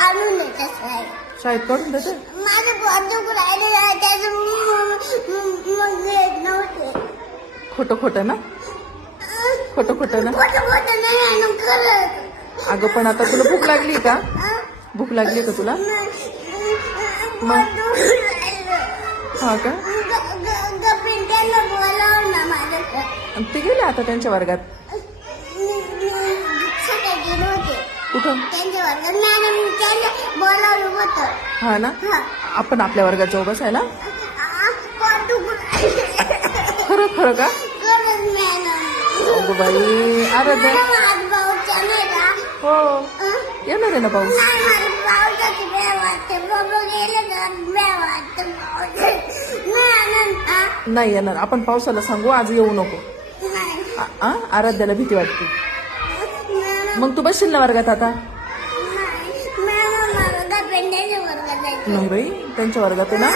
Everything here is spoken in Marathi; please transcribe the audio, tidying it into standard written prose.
काढून देते शाळेत काढून देते. माझं पोट दुखू राहिलेलं त्याचं मग येत नव्हते. खोटं खोटं ना, खोटं खोटं ना. खोटं नाही आणि खरंच. अगं पण आता तुला भूक लागली का? भूक लागली का तुला? पोट दुखू राहिलं. हा का? पिंट्याला बोलावं ना माझ्याकडे. आणि ते गेले आता त्यांच्या वर्गात. सगळे गेले होते कुठं? त्यांच्या वर्गात. मॅडम त्यांना बोलावलं होतं. हा ना. आपण आपल्या वर्गात जाऊ बसायला. पोट दुखू राहिलं. खरं खरं का? खरंच मॅडम. अगं बाई आराध्या. माझ भाऊच्या नाही का? हो येणार आहे ना पाऊस. नाही मला पावसाची भ्या वाटते. बाबा गेले तर भ्या वाटते पावसाची. नाही आनंद. नाही येणार. आपण पावसाला सांगू आज येऊ नको. नाही आराध्याला भीती वाटते. मॅडम. मग तू बसशील ना वर्गात आता? नाही मॅडम मला पेंड्याच्या वर्गात जायचं. नाही बाई त्यांच्या वर्गात आहे ना.